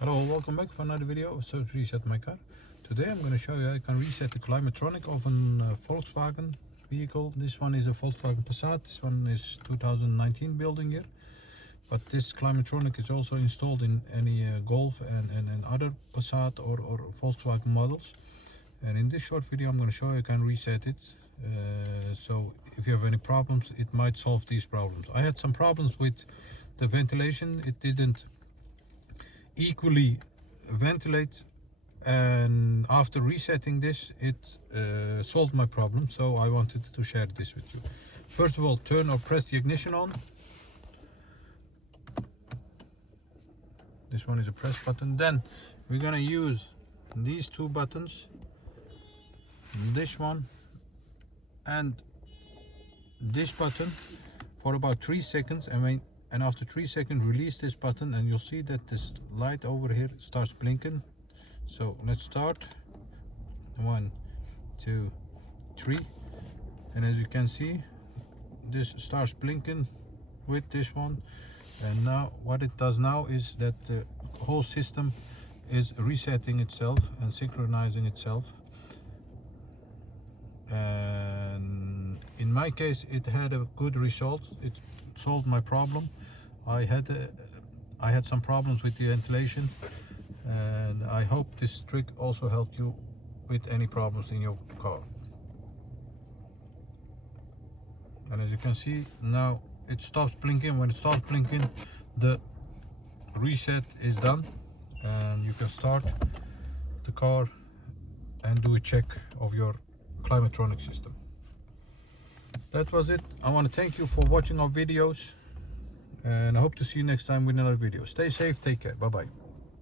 Hello, welcome back for another video of how to reset my car. Today I'm going to show you how you can reset the Climatronic of a Volkswagen vehicle. This one is a Volkswagen Passat. This one is 2019 building year. But this Climatronic is also installed in any Golf and other Passat or Volkswagen models. And in this short video I'm going to show you how you can reset it. So if you have any problems, it might solve these problems. I had some problems with the ventilation. It didn't equally ventilate, and after resetting this it solved my problem, so I wanted to share this with you. First of all, turn or press the ignition on. This one is a press button. Then we're gonna use these two buttons, this one and this button, for about 3 seconds, and after 3 seconds release this button and you'll see that this light over here starts blinking. So let's start. 1, 2, 3, and as you can see this starts blinking with this one. And now what it does now is that the whole system is resetting itself and synchronizing itself. And in my case it had a good result. It solved my problem. I had some problems with the ventilation, and I hope this trick also helped you with any problems in your car. And as you can see, now it stops blinking. When it stops blinking, the reset is done, and you can start the car and do a check of your Climatronic system. That was it. I want to thank you for watching our videos, and I hope to see you next time with another video. Stay safe, take care, bye bye.